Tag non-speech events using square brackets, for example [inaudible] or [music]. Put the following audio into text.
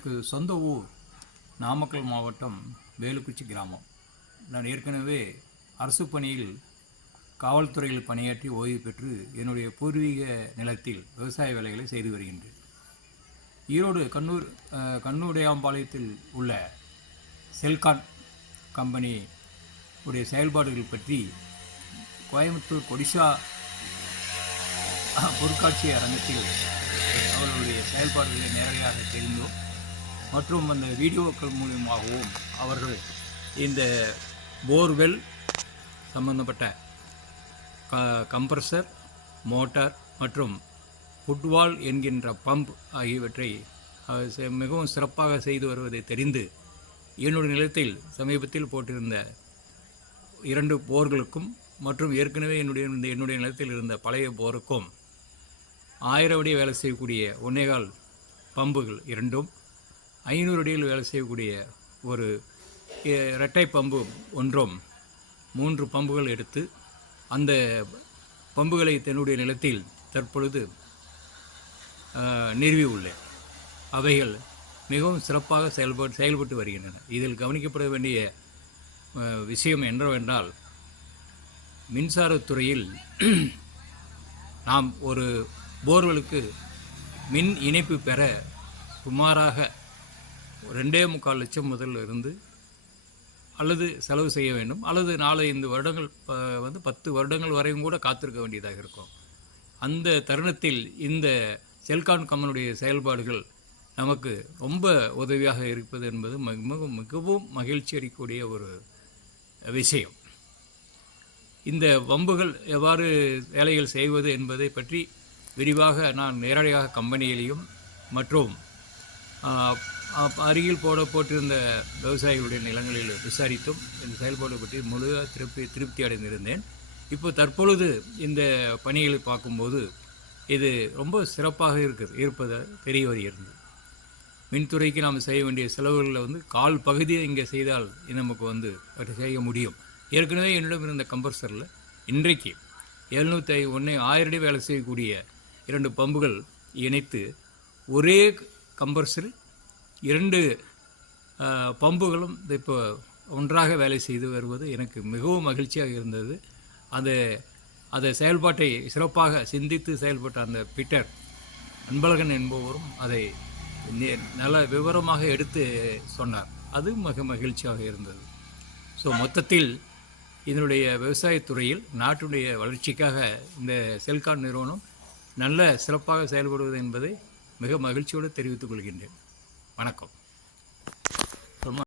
எனக்கு சொந்த ஊர் நாமக்கல் மாவட்டம் வேலுக்குச்சி கிராமம். நான் ஏற்கனவே அரசு பணியில் காவல்துறையில் பணியாற்றி ஓய்வு பெற்று என்னுடைய பூர்வீக நிலத்தில் விவசாய வேலைகளை செய்து வருகின்றேன். ஈரோடு கண்ணூர் கண்ணூடையாம்பாளையத்தில் உள்ள செல்கான் கம்பெனி உடைய செயல்பாடுகள் பற்றி கோயம்புத்தூர் ஒடிசா பொருட்காட்சி அரங்கத்தில் அவர்களுடைய செயல்பாடுகளை நேரடியாக தெரிந்தோம். மற்றும் அந்த வீடியோக்கள் மூலியமாகவும் அவர்கள் இந்த போர்வெல் சம்பந்தப்பட்ட க கம்ப்ரஸர் மோட்டார் மற்றும் ஃபுட்வால் என்கின்ற பம்ப் ஆகியவற்றை செ- மிகவும் சிறப்பாக செய்து வருவதை தெரிந்து என்னுடைய நிலத்தில் சமீபத்தில் போட்டிருந்த இரண்டு போர்களுக்கும் மற்றும் ஏற்கனவே என்னுடைய இந்த என்னுடைய நிலத்தில் இருந்த பழைய போருக்கும் ஆயிரம் அடி வேலை செய்யக்கூடிய ஒன்னேகால் பம்புகள் இரண்டும் ஐநூறு அடியில் வேலை செய்யக்கூடிய ஒரு இரட்டை பம்பு ஒன்றும் மூன்று பம்புகள் எடுத்து அந்த பம்புகளை தன்னுடைய நிலத்தில் தற்பொழுது நிறுவி உள்ளேன். அவைகள் மிகவும் சிறப்பாக செயல்பட்டு செயல்பட்டு வருகின்றன. இதில் கவனிக்கப்பட வேண்டிய விஷயம் என்னவென்றால் மின்சாரத்துறையில் [clears throat] நாம் ஒரு போர்வெலுக்கு மின் இணைப்பு பெற சுமாராக ரெண்டே முக்கால் லட்சம் முதல்ல இருந்து அல்லது செலவு செய்ய வேண்டும். அல்லது நாலு ஐந்து வருடங்கள் ப- வந்து பத்து வருடங்கள் வரையும் கூட காத்திருக்க வேண்டியதாக இருக்கும். அந்த தருணத்தில் இந்த செல்கான் கம்பனுடைய செயல்பாடுகள் நமக்கு ரொம்ப உதவியாக இருப்பது என்பது மிகவும் மிகவும் மகிழ்ச்சி அளிக்கக்கூடிய ஒரு விஷயம். இந்த வம்புகள் எவ்வாறு வேலைகள் செய்வது என்பதை பற்றி விரிவாக நான் நேரடியாக கம்பெனியிலையும் மற்றும் அருகில் போட போட்டிருந்த விவசாயிகளுடைய நிலங்களில் விசாரித்தும் இந்த செயல்பாடு பற்றி முழுதாக திருப்தி திருப்தி அடைந்திருந்தேன். இப்போ தற்பொழுது இந்த பணிகளை பார்க்கும்போது இது ரொம்ப சிறப்பாக இருக்குது இருப்பதை தெரிய வருகிறது. மின்துறைக்கு நாம் செய்ய வேண்டிய செலவுகளில் வந்து கால் பகுதியை இங்கே செய்தால் நமக்கு வந்து அவற்றை செய்ய முடியும். ஏற்கனவே என்னிடம் இருந்த கம்பர்சரில் இன்றைக்கு எழுநூற்றி ஒன்று ஆயிரடி வேலை செய்யக்கூடிய இரண்டு பம்புகள் இணைத்து ஒரே கம்பர்சரில் இரண்டு பம்புகளும் இப்போ ஒன்றாக வேலை செய்து வருவது எனக்கு மிகவும் மகிழ்ச்சியாக இருந்தது. அந்த அந்த செயல்பாட்டை சிறப்பாக சிந்தித்து செயல்பட்ட அந்த பீட்டர் அன்பழகன் என்பவரும் அதை நல்ல விவரமாக எடுத்து சொன்னார். அது மிக மகிழ்ச்சியாக இருந்தது. ஸோ மொத்தத்தில் இதனுடைய விவசாயத்துறையில் நாட்டுடைய வளர்ச்சிக்காக இந்த செல்கான் நிறுவனம் நல்ல சிறப்பாக செயல்படுவது என்பதை மிக மகிழ்ச்சியோடு தெரிவித்துக் கொள்கின்றேன். வணக்கம். ரொம்ப